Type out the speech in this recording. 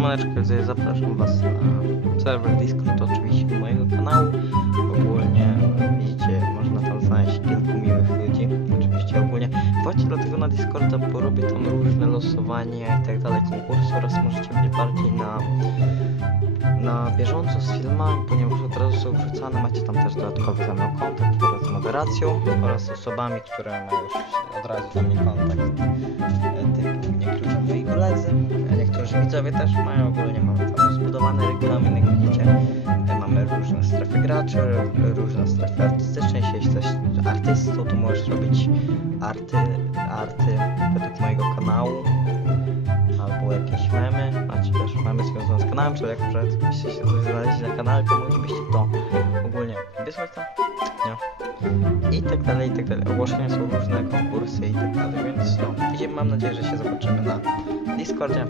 Siemaneczko, zapraszam was na serwer Discord oczywiście mojego kanału. Ogólnie widzicie, można tam znaleźć kilku miłych ludzi. Oczywiście ogólnie wchodźcie dlatego na Discorda, bo robię tam różne losowania i tak dalej, konkursy oraz możecie być bardziej na na bieżąco z filmami, ponieważ od razu są wrzucane, macie tam też dodatkowy ze mną kontakt oraz z moderacją oraz osobami, które mają już od razu do mnie kontakt. E, widzowie też mają, ogólnie mamy tam zbudowany regulamin, jak widzicie. E, Mamy różne strefy graczy, różne strefy artystyczne, jeśli jesteś artystą, to możesz robić arty, arty według mojego kanału albo jakieś memy, macie też memy związane z kanałem, czy jak byście się znaleźli na kanale, to moglibyście to ogólnie wysłać tam, nie? I tak dalej, i tak dalej. Ogłoszenia są różne, konkursy i tak dalej, więc no, idziemy, mam nadzieję, że się zobaczymy na Discordzie.